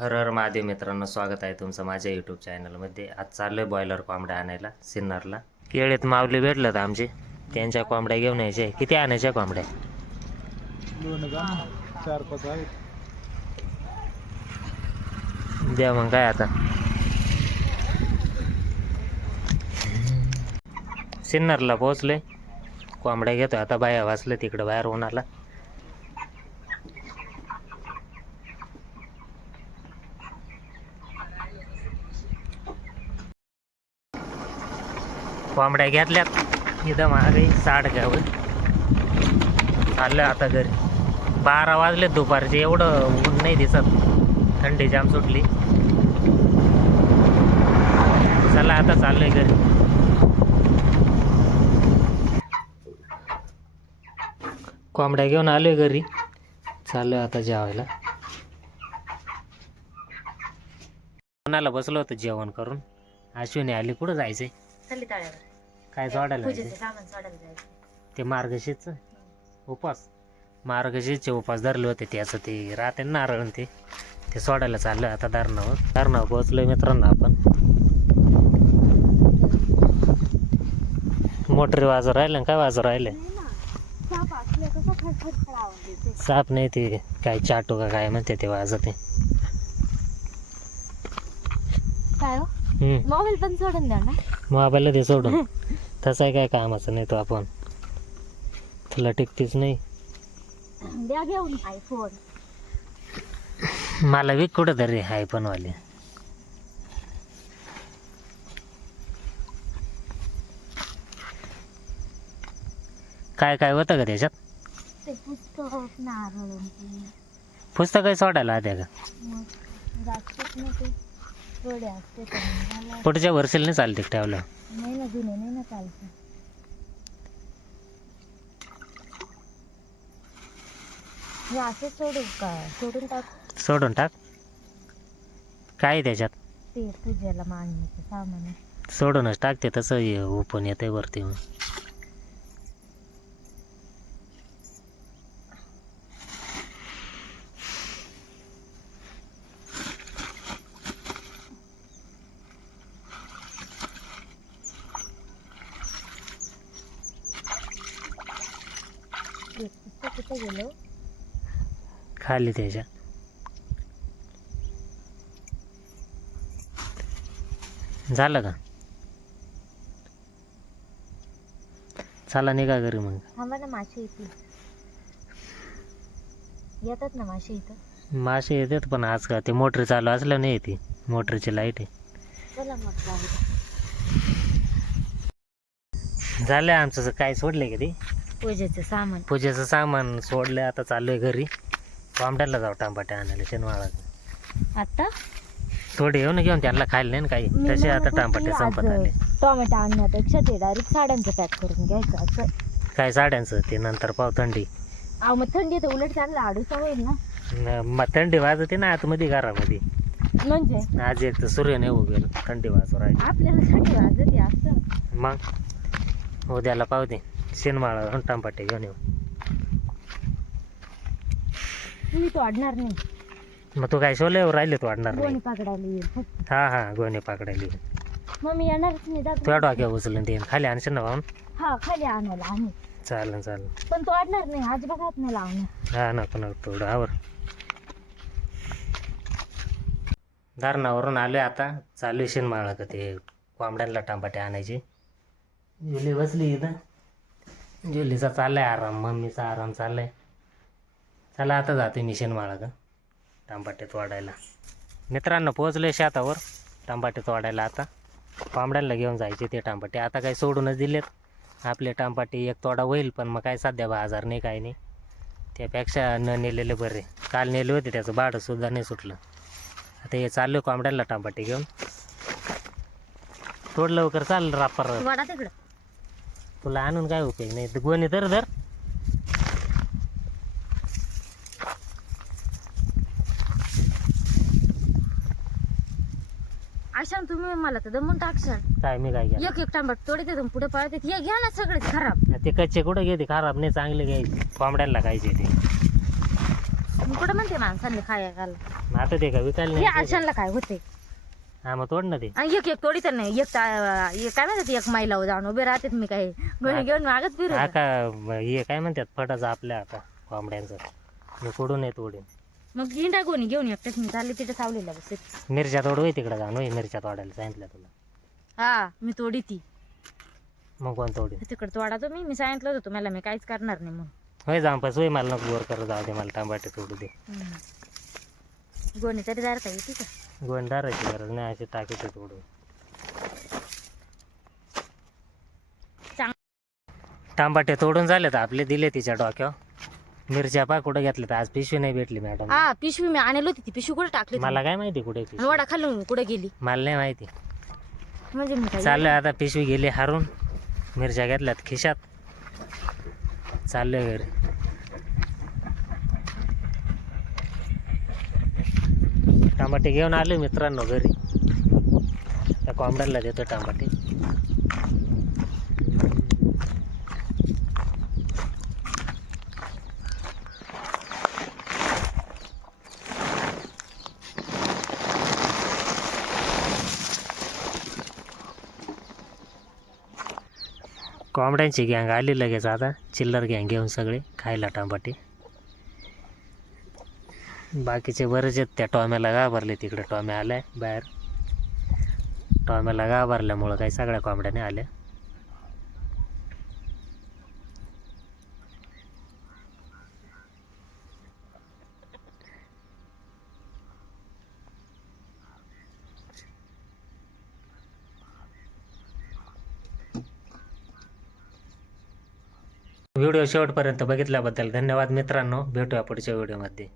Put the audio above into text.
हर हर महादेव मित्रांनो, स्वागत आहे तुमचं माझ्या यूट्यूब चॅनलमध्ये. आज चाललो आहे बॉयलर कोंबड्या आणायला सिन्नरला. केळीत माऊली भेटलं तर आमचे, त्यांच्या कोंबड्या घेऊन यायचे. किती आणायच्या कोंबड्या? 4-5 आहेत. द्या मग काय आता. सिन्नरला पोहोचले, कोंबड्या घेतो आता. बाया वाचले तिकडं बाहेर उन्हाला. कोंबड्या घेतल्यात इथं मागे 60 घ्यावं. चाललं आता घरी. 12 वाजले दुपारचे. एवढं ऊन नाही दिसत, थंडी जाम सुटली. चला आता चाललोय घरी. कोंबड्या घेऊन आलोय घरी. चाललोय आता जेवायला. कोणाला बसलो होतो जेवण करून. अश्विनी आली. कुठं जायचंय? काय सोडायला जायचंय? ते मार्गशीरच उपास, मार्गशीरचे उपास धरले होते. त्याचं ते राहते नारळ ते सोडायला चाललं आता. दारणावर पोहोचलोय मित्रांनो आपण. मोटरी वाजव राहिले. काय वाजव राहिले? साप नाही, ते काय चाटू का काय म्हणते ते वाजते. मोबाईल पण सोडून द्या ना. मोबाईल ते सोडून. तसं आहे काय कामाचं नाही तो आपण. तुला टिकतीच नाही. द्या घेऊन आयफोन. मला विक कुठं तरी आयफोन वाले. काय काय होतं का त्याच्यात? ते पुस्तक नारळ पुस्तक काही सोडायला आद्या का? जास्तच नाही, ते थोडे असते पण पुढच्या वर्षीला नाही चालते ठेवलं. नाही ना, जुने नाही ना चालतं. हे असं सोडू का? सोडून टाक. सोडून टाक. काय त्याच्यात? ते पूजेला मांडण्याचं सामान आहे. सोडूनच टाकते. तसं ओपन येते वरती. कुठे गेलो? खाली त्याच्या. झालं का? चला निघा घरी मग. थांबा ना, मासे येतील. येतात ना मासे इथं. मासे येतात पण आज का ते मोटर चालू असलं नाही येते. मोटरची लाईट आहे. चला मग झालं आमचं. काय सोडलंय का ते पूजेचं सामान सोडलं. आता चाललोय घरी. कोंबड्याला जाऊ टांबाट्या आणायला शेनवाळा. आता थोडे येऊन घेऊन त्यांना खायला नाही ना काही. तसे आता टांबाटे संपत आले. टोमॅटो आणण्यापेक्षा ते डायरेक्ट साड्यांचं पॅक करून घ्यायचं. असं काय साड्यांचं ते नंतर पाव थंडी. मग थंडी तर उलट चांगला आडूसा होईल ना. मग थंडी वाजते ना आतमध्ये घरामध्ये. म्हणजे आज एक तर सूर्य नाही उगेल, थंडी वाजू राहिली. आपल्याला थंडी वाजते असं. मग उद्याला पाहू दे. शेनमाळा टांबाटे घेऊन येऊ. तुम्ही तो अडणार नाही. मग तू काय शोल्यावर राहिले तू अडणार नाही? गोणी पकडायला येईल. हा गोणे पकडायली. मग मी येणारच नाही. तुझ्या डोक्या उचलून देईन. खाली आणशील ना भाऊन? हा, खाली आणायला आणि चालेल. पण तो अडणार नाही. अजिबात हात नाही लावणार. हा नको थोडं आवर. धारणावरून आलोय आता. चालू शेनमाळा का ते कोंबड्यांना टांबाटे आणायचे. जुली बसली इथं. जुलीचा चाललाय आराम, मम्मीचा आराम चाललाय. चला आता जाते मी शेनमाळा का टांबाटे तोडायला. मित्रांनो पोहोचले शेतावर टांबाटे तोडायला. आता कोंबड्यांना घेऊन जायचे ते टांबाटे. आता काही सोडूनच दिलेत आपले टांबाटे. एक तोडा होईल पण मग काय सध्या बाजार नाही, काही नाही. त्यापेक्षा न नेलेले बरे. काल नेले होते, त्याचं भाडंसुद्धा नाही सुटलं. आता हे चाललं कोंबड्यांना टांबाटे घेऊन. तोड लवकर चाल रापर. तुला आणून काय उपयोग नाही. गोणी धर. अशा तुम्ही मला तर दमून टाकशाल. काय मी काय घ्या? एक टांबाट तोडे पुढे पळते. हे घ्या ना, सगळेच खराब. ते कच्चे कुठं घेते? खराब नाही, चांगले घ्यायचे. कोंबड्यांना खायचे ते. कुठं म्हणते माणसांनी खायला. आता आता ते का विकायला हे नाही का? आशांना काय होते हा मग तोड ना ते एक एक तोडी तर नाही एक काय म्हणतात एक मैला जाऊन उभे राहतात मी काय गोणी घेऊन मागच फिरू हा का हे काय म्हणतात फटाचं आपल्या आता कोंबड्यांचं मी कुठून येत उडीन मग हिंडा गोणी घेऊन एकटेच मी चालले तिथे सावलेला बस मिरच्या तोड होय तिकडे जाऊन होय मिरच्या तोडायला सांगितलं तुला हा मी तोडी ती मग कोण तोडीन तिकडे तोडा मी सांगितलं होतं तुम्हाला मी काहीच करणार नाही म्हणून होय जांपास होय मला नको वर करत जाऊ दे मला टमाटे तोडू दे गोणी तरी दार का येते का गोंडाराची गरज नाही अशी टाकीचे तोडून टमाटे तोडून झाले तर आपले दिले तिच्या डोक्यावर मिरच्या पा कुठं घेतल्या तर आज पिशवी नाही भेटली मॅडम हा पिशवी मी आणली होती ती पिशवी कुठे टाकली होती? मला काय माहिती कुठे आणि वडा खाल्लं कुठे गेली मला नाही माहिती म्हणजे मी काय चाललोय आता पिशवी गेली हारून मिरच्या घेतल्यात खिशात चाललोय घरी टमाटे घेऊन आले मित्रांनो घरी त्या कोंबड्याला देतो टमाटे कोंबड्यांची गँग आली लगेच आता चिल्लर गँग घेऊन सगळे खायला टमाटे बाकीचे बरेच आहेत त्या टॉम्याला घाबरले तिकडे टॉम्या आलाय बाहेर टॉम्याला घाबरल्यामुळं काही सगळ्या कोंबड्याने आल्या व्हिडिओ शेवटपर्यंत बघितल्याबद्दल धन्यवाद मित्रांनो भेटूया पुढच्या व्हिडिओमध्ये